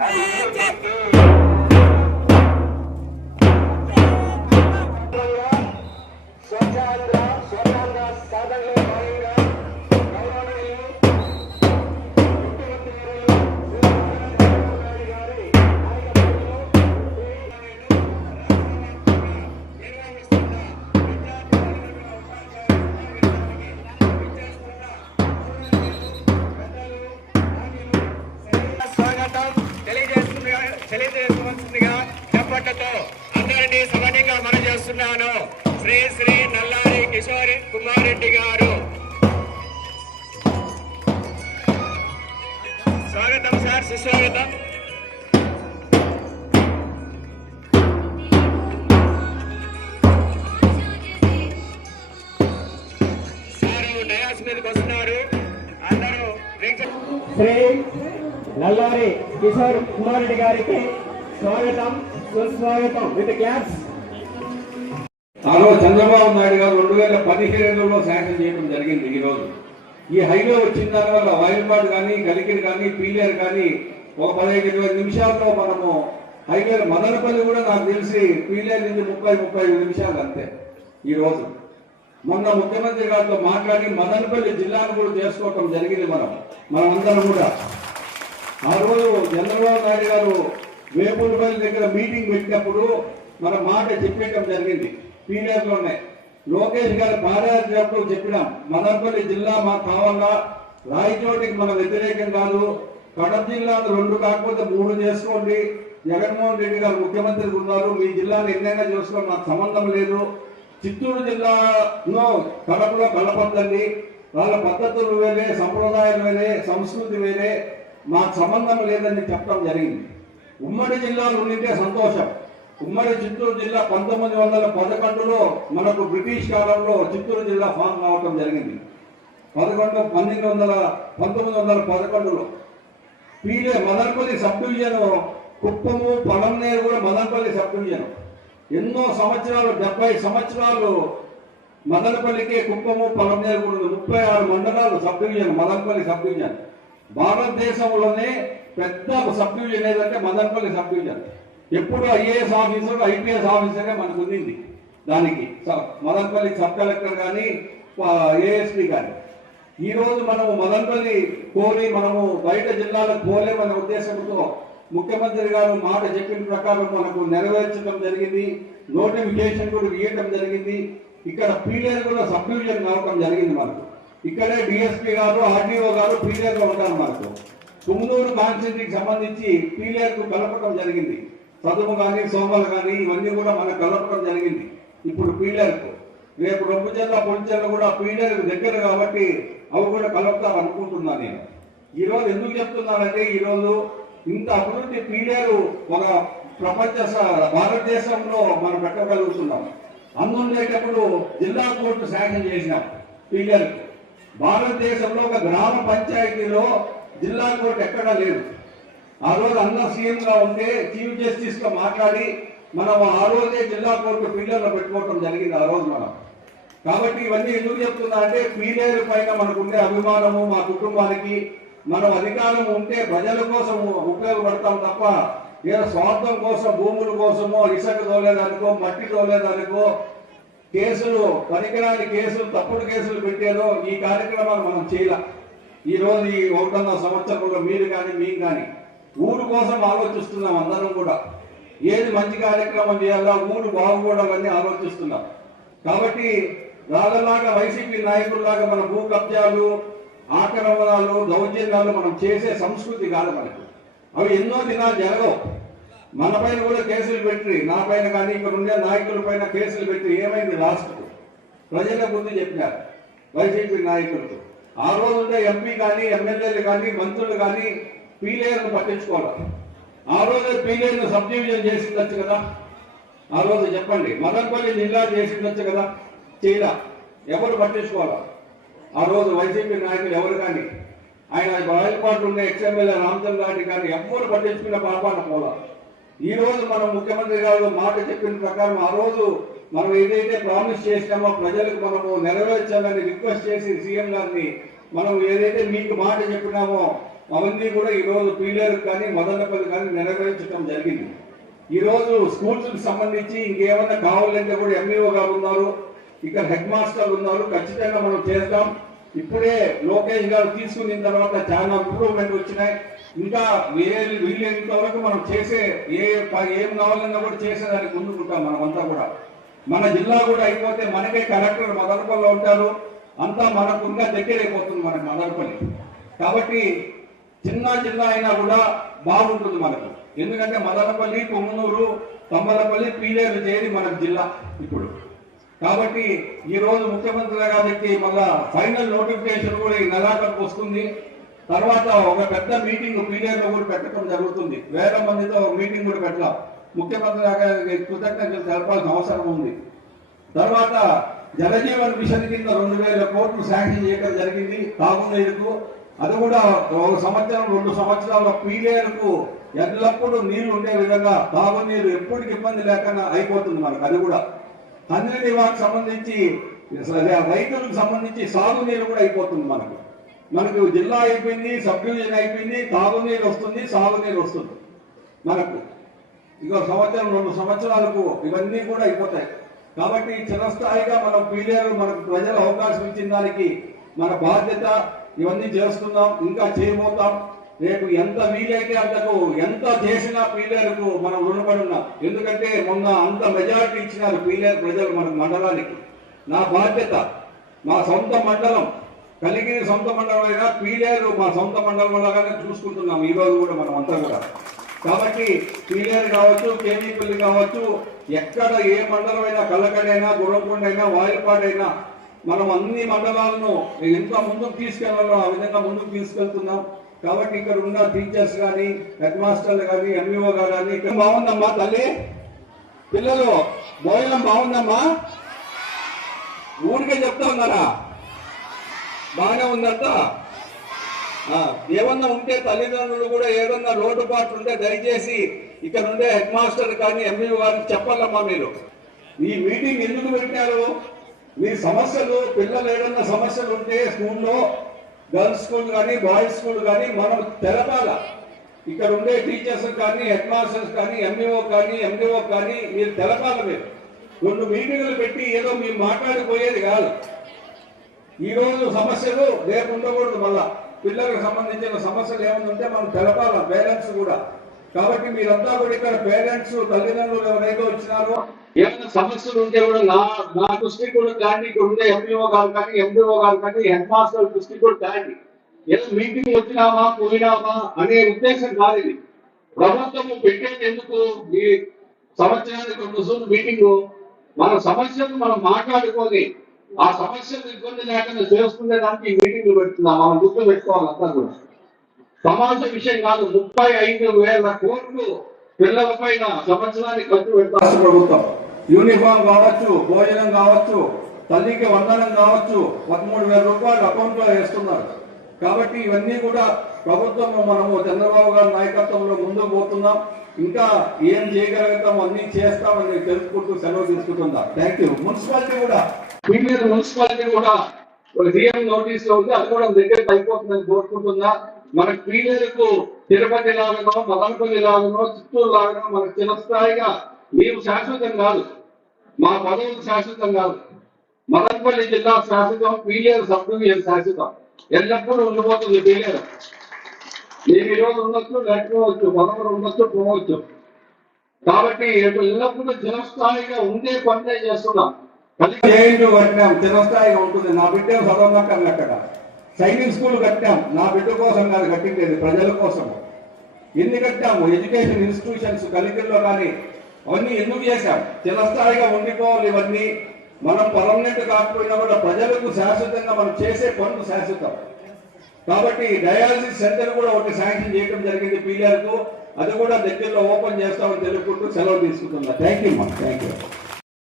Aí, చప్పట్లతో అందరినీ సమానంగా మనం చేస్తున్నాను శ్రీ శ్రీ నల్లారి కిషోరి కుమార్ రెడ్డి గారు. స్వాగతం సార్ సుస్వాగతం. శ్రీ నల్లారి కిషోర్ కుమార్ రెడ్డి గారికి స్వాగతం. సుస్వాగతం విత్ చంద్రబాబు నాయుడు గారు రెండు వేల పదిహేనులో శాంక్షన్ చేయడం జరిగింది ఈ రోజు. ఈ హైవే వచ్చిన దానివల్ల వైర్పాడు కానీ కలికిరి కానీ పీలేరు కానీ ఒక పదిహేను ఇరవై నిమిషాల్లో మనము హైవే మదనపల్లి కూడా నాకు తెలిసి పీలేరు నుంచి ముప్పై ముప్పై ఐదు నిమిషాలు అంతే ఈ రోజు. మొన్న ముఖ్యమంత్రి గారితో మాట్లాడి మదనపల్లి జిల్లాను కూడా చేసుకోవటం జరిగింది మనం. మనమందరం కూడా. ఆ రోజు చంద్రబాబు నాయుడు గారు వేపులపల్లి దగ్గర మీటింగ్ పెట్టినప్పుడు మన మాట చెప్పేయటం జరిగింది. పీడిఎఫ్లోనే లోకేష్ గారి పాదయాత్రప్పుడు చెప్పినాం. మదనపల్లి జిల్లా మాకు కావాలా రాయచోటికి మన వ్యతిరేకం కాదు. కడప జిల్లాను రెండు కాకపోతే మూడు చేసుకోండి. జగన్మోహన్ రెడ్డి గారు ముఖ్యమంత్రి ఉన్నారు. మీ జిల్లాను ఎన్నైనా చేసుకోవడం నాకు సంబంధం లేదు. చిత్తూరు జిల్లాలో కడపలో కలపద్దండి వాళ్ళ పద్ధతులు వేరే సంప్రదాయాలు వేరే సంస్కృతి వేరే. మాకు సంబంధం లేదని చెప్పడం జరిగింది. ఉమ్మడి జిల్లాలు ఉండింటే సంతోషం. ఉమ్మడి చిత్తూరు జిల్లా పంతొమ్మిది వందల పదకొండులో మనకు బ్రిటిష్ కాలంలో చిత్తూరు జిల్లా ఫామ్ కావటం జరిగింది. పదకొండు పన్నెండు వందల పంతొమ్మిది వందల పదకొండులో పీలే మదనపల్లి సబ్ డివిజన్ కుప్పము పలంనేరు కూడా మదనపల్లి సబ్ డివిజన్ ఎన్నో సంవత్సరాలు డెబ్బై సంవత్సరాలు మదనపల్లికి కుప్పము పలంనేరు కూడా ముప్పై ఆరు మండలాలు sub division Madanapalle sub division భారతదేశంలోనే పెద్ద సబ్ డివిజన్ ఏదంటే మదనపల్లి సబ్ డివిజన్ ఎప్పుడు ఐఏఎస్ ఆఫీసర్ ఐపీఎస్ ఆఫీసరే మనకు ఉంది దానికి స- మదనపల్లి సబ్ కలెక్టర్ కానీ ఏఎస్పీ కానీ ఈ రోజు మనము మదనపల్లి కోరి మనము బయట జిల్లాలకు పోలేమనే ఉద్దేశంతో ముఖ్యమంత్రి గారు మాట చెప్పిన ప్రకారం మనకు నెరవేర్చడం జరిగింది నోటిఫికేషన్ కూడా ఇవ్వటం జరిగింది. ఇక్కడ పీలేరు కూడా సబ్ డివిజన్ కావటం జరిగింది మనకు. ఇక్కడే డిఎస్పీ గారు ఆర్డీఓ గారు పీలేరులో ఉంటారు మనకు. తుమ్మూరు కాన్స్టిట్యూన్సీకి సంబంధించి పీలేరుకు కలపడం జరిగింది. చదువు కానీ సోమలు కానీ ఇవన్నీ కూడా మనకు కలపడం జరిగింది. ఇప్పుడు పీలేరుకు. రేపు రొమ్ము జిల్లా పొడి కూడా పీలేరుకు దగ్గర కాబట్టి అవి కూడా కలుపుతారు అనుకుంటున్నాను నేను. ఈరోజు ఎందుకు చెప్తున్నానంటే ఈరోజు ఇంత అభివృద్ధి పీలేరు ఒక ప్రపంచ స- భారతదేశంలో మనం పెట్టగలుగుతున్నాం. అందుండేటప్పుడు జిల్లా కోర్టు శాంక్షన్ చేసినాం పీలేరుకు. భారతదేశంలో ఒక గ్రామ పంచాయతీలో జిల్లా కోర్టు ఎక్కడా లేదు. ఆ రోజు అన్న సీఎంగా ఉంటే చీఫ్ జస్టిస్ మాట్లాడి మనం ఆ రోజే జిల్లా కోర్టు పిల్లల్లో పెట్టుకోవటం జరిగింది ఆ రోజు మనం కాబట్టి ఇవన్నీ ఎందుకు చెప్తున్నా అంటే పీలేరు పైన మనకు ఉండే అభిమానము మా కుటుంబానికి మనం అధికారం ఉంటే ప్రజల కోసం ఉపయోగపడతాం తప్ప ఏదో స్వార్థం కోసం భూముల కోసమో ఇసుక తోలేదనుకో మట్టి తోలేదనుకో కేసులు పనికిరాని కేసులు తప్పుడు కేసులు పెట్టేదో ఈ కార్యక్రమాలు మనం చేయాలి. ఈ రోజు ఈ ఒకటొన్న సంవత్సరంలో మీరు కానీ మేము కానీ ఊరు కోసం ఆలోచిస్తున్నాం అందరం కూడా. ఏది మంచి కార్యక్రమం చేయాలా ఊరు బాగుపడాలని ఆలోచిస్తున్నాం. కాబట్టి రాళ్ళలాగా వైసీపీ నాయకుల్లాగా మన భూ కబ్జాలు ఆక్రమణాలు దౌర్జన్యాలు మనం చేసే సంస్కృతి కాదు మనకు. అవి ఎన్నో దినాలు జరగవు. మన పైన కూడా కేసులు పెట్టి నా పైన కానీ ఇక్కడ ఉండే నాయకుల పైన కేసులు పెట్టి ఏమైంది లాస్ట్ ప్రజల ముందు చెప్పినారు. వైసీపీ నాయకులకు. ఆ రోజు ఉండే ఎంపీ కానీ ఎమ్మెల్యేలు కానీ మంత్రులు కానీ పీలేయర్ను పట్టించుకోవడం ఆ రోజు పీలేయర్ను సబ్ డివిజన్ చేసిండొచ్చు కదా. ఆ రోజు చెప్పండి మదనపల్లి జిల్లా చేసిండొచ్చు కదా. చేయలా ఎవరు పట్టించుకోవాలా ఆ రోజు వైసీపీ నాయకులు ఎవరు కానీ ఆయన బయలుపాటు ఉండే ఎక్స్ఎమ్మెల్యే రామచంద్ర రెడ్డి కానీ ఎవరు పట్టించుకున్న పాపాన పోలా. ఈ రోజు మనం ముఖ్యమంత్రి గారు మాట చెప్పిన ప్రకారం ఆ రోజు మనం ఏదైతే ప్రామిస్ చేసినామో ప్రజలకు మనము నెరవేర్చాలని రిక్వెస్ట్ చేసి సీఎం గారిని మనం ఏదైతే మీకు మాట చెప్పినామో అవన్నీ కూడా ఈరోజు రోజు పీలేరు కానీ మదనపల్లి కానీ నెరవేర్చడం జరిగింది. ఈరోజు స్కూల్స్కి స్కూల్స్ సంబంధించి ఇంకేమైనా కావాలంటే కూడా ఎంఈఓ గారు ఉన్నారు ఇక్కడ హెడ్ మాస్టర్ ఉన్నారు ఖచ్చితంగా మనం చేద్దాం ఇప్పుడే లోకేష్ గారు తీసుకున్న తర్వాత చాలా ఇంప్రూవ్మెంట్ వచ్చినాయి. ఇంకా వీలు వీలైనంత వరకు మనం చేసే ఏ ఏం కావాలన్నా కూడా చేసేదానికి ముందుకుంటాం మనం అంతా కూడా. మన జిల్లా కూడా అయిపోతే మనకే కలెక్టర్ మదనపల్లిలో ఉంటారు. అంతా మనకు దగ్గరైపోతుంది దగ్గర అయిపోతుంది మదనపల్లి. కాబట్టి చిన్న జిల్లా అయినా కూడా బాగుంటుంది మనకు. ఎందుకంటే మదనపల్లి కొమ్మనూరు తమ్మలపల్లి పీలేరు చేరి మనకు జిల్లా ఇప్పుడు. కాబట్టి ఈ రోజు ముఖ్యమంత్రి గారికి మళ్ళా ఫైనల్ నోటిఫికేషన్ కూడా ఈ నెలాఖరుకు వస్తుంది. తర్వాత ఒక పెద్ద మీటింగ్ పీలేరులో కూడా పెట్టడం జరుగుతుంది. వేల మందితో మీటింగ్ కూడా పెట్టాం. ముఖ్యమంత్రి గారికి కృతజ్ఞతలు తెలపాల్సిన అవసరం ఉంది. తర్వాత జలజీవన్ మిషన్ కింద రెండు వేల కోట్లు శాంక్షన్ చేయడం జరిగింది తాగునీరుకు అది కూడా ఒక సంవత్సరం రెండు సంవత్సరాల పీలేరుకు ఎల్లప్పుడూ నీళ్ళు ఉండే విధంగా తాగునీరు ఎప్పటికి ఇబ్బంది లేకుండా అయిపోతుంది మనకు అది కూడా. తండ్రి నివాకి సంబంధించి రైతులకు సంబంధించి సాగునీరు కూడా అయిపోతుంది మనకు. మనకు జిల్లా అయిపోయింది సబ్ డివిజన్ అయిపోయింది తాగునీరు వస్తుంది సాగునీరు వస్తుంది మనకు. ఇంకో సంవత్సరం రెండు సంవత్సరాలకు ఇవన్నీ కూడా అయిపోతాయి. కాబట్టి చిరస్థాయిగా మనం పీలేరు మనకు ప్రజలు అవకాశం ఇచ్చిన దానికి మన బాధ్యత ఇవన్నీ చేస్తున్నాం ఇంకా చేయబోతాం. రేపు ఎంత వీలైతే అంతకు ఎంత చేసినా పీలేరుకు మనం రుణపడి ఉన్నాం. ఎందుకంటే మొన్న అంత మెజారిటీ ఇచ్చినారు పీలేరు ప్రజలు మన మండలానికి. నా బాధ్యత మా సొంత మండలం కలిగిన సొంత మండలం అయినా పీలేరు మా సొంత మండలం లాగానే చూసుకుంటున్నాం. ఈరోజు కూడా మనం అంతా కూడా. కాబట్టి సీనియర్ కావచ్చు కేవీపల్లి కావచ్చు ఎక్కడ ఏ మండలం అయినా కల్లకడైనా గుర్రకొండ అయినా మనం అన్ని మండలాలను ఎంత ముందుకు తీసుకెళ్ళాలో ఆ విధంగా ముందుకు తీసుకెళ్తున్నాం. కాబట్టి ఇక్కడ ఉన్న టీచర్స్ కానీ హెడ్ మాస్టర్లు కానీ ఎంఈఓ కానీ ఇక్కడ బాగుందమ్మా తల్లి? పిల్లలు భోజనం బాగుందమ్మా? ఊరికే చెప్తా ఉన్నారా? బాగానే ఉందంట? ఏమన్నా ఉంటే తల్లిదండ్రులు కూడా ఏదన్నా లోటుపాట్లు ఉంటే దయచేసి ఇక్కడ ఉండే హెడ్ మాస్టర్ కానీ ఎంఈ వారికి చెప్పాలమ్మా మీరు. ఈ మీటింగ్ ఎందుకు పెట్టారు మీ సమస్యలు పిల్లలు ఏదన్నా సమస్యలు ఉంటే స్కూల్లో గర్ల్స్ స్కూల్ కానీ బాయ్స్ స్కూల్ కానీ మనం తెలపాల? ఇక్కడ ఉండే టీచర్స్ కానీ హెడ్ మాస్టర్స్ కానీ ఎంఈఓ కానీ ఎండిఓ కానీ మీరు తెలపాల మీరు? రెండు మీటింగులు పెట్టి ఏదో మీరు మాట్లాడిపోయేది కాదు. ఈ రోజు సమస్యలు రేపు ఉండకూడదు మళ్ళా. పిల్లలకు సంబంధించిన సమస్యలు ఏమైనా ఉంటే మనం తెలపాల పేరెంట్స్ కూడా. కాబట్టి మీరంతా కూడా ఇక్కడ పేరెంట్స్ తల్లిదండ్రులు ఎవరైతే వచ్చినారో ఏమైనా సమస్యలు ఉంటే కూడా నా నా దృష్టికి కూడా కానీ ఇక్కడ ఉండే ఎంపీఓ గారు కానీ ఎండిఓ గారు కానీ హెడ్ మాస్టర్ దృష్టికి కూడా కానీ ఏదో మీటింగ్ వచ్చినామా పోయినామా అనే ఉద్దేశం కాదు ఇది. ప్రభుత్వం పెట్టేది ఎందుకు? ఈ సంవత్సరానికి రెండు సార్లు మీటింగ్ మన సమస్యను మనం మాట్లాడుకొని ఆ సమస్యలు ఇబ్బంది లేకుండా చేసుకునే దానికి ఈ పెడుతున్నాం. మనం గుర్తు పెట్టుకోవాలంతా కూడా. సమాజ విషయం కాదు ముప్పై ఐదు వేల కోట్లు పిల్లల పైన సంవత్సరానికి ఖర్చు పెడతారు ప్రభుత్వం. యూనిఫామ్ కావచ్చు భోజనం కావచ్చు తల్లికి వందనం కావచ్చు పదమూడు వేల రూపాయలు అకౌంట్లో వేస్తున్నారు. కాబట్టి ఇవన్నీ కూడా ప్రభుత్వం మనము చంద్రబాబు గారి నాయకత్వంలో ముందుకు పోతున్నాం. ఇంకా ఏం చేయగలుగుతాం అన్ని చేస్తామని తెలుసుకుంటూ సెలవు తీసుకుంటున్నాం. థ్యాంక్ యూ మున్సిపాలిటీ కూడా పీపీఆర్ మున్సిపాలిటీ కూడా సీఎం నోటీస్లో ఉంది. అది కూడా దగ్గర అయిపోతుందని కోరుకుంటున్నా. మన క్రీడలకు తిరుపతి లాగనో మదనపల్లి లాగనో చిత్తూరు లాగనో మనకు చిరస్థాయిగా మేము శాశ్వతం కాదు. మా పదవులు శాశ్వతం కాదు. మదనపల్లి జిల్లా శాశ్వతం పీలేరు సబ్ డివిజన్ శాశ్వతం. ఎల్లప్పుడూ ఉండిపోతుంది పీలేరు మేము ఈరోజు ఉండొచ్చు లేకపోవచ్చు పదమూడు ఉండొచ్చు పోవచ్చు. కాబట్టి ఎటు ఎల్లప్పుడూ జనస్థాయిగా ఉండే పనులే చేస్తున్నాం. జేఎన్యూ కట్టాం చిరస్థాయిగా ఉంటుంది. నా బిడ్డ చదవనక్కర్లు అక్కడ సైనిక్ స్కూల్ కట్టాం. నా బిడ్డ కోసం కాదు కట్టిండేది ప్రజల కోసం. ఎన్ని కట్టాము? ఎడ్యుకేషన్ ఇన్స్టిట్యూషన్స్ కలికల్లో కానీ అవన్నీ ఎందుకు చేశాం? చిరస్థాయిగా ఉండిపోవాలి ఇవన్నీ. మనం పర్మనెంట్ కాకపోయినా కూడా ప్రజలకు శాశ్వతంగా మనం చేసే పనులు శాశ్వతం. కాబట్టి డయాలసిస్ సెంటర్ కూడా ఒకటి శాంక్షన్ చేయడం జరిగింది పీఆర్కు అది కూడా దగ్గరలో ఓపెన్ చేస్తామని తెలుపుకుంటూ సెలవు తీసుకుంటున్నా. Thank you thank you.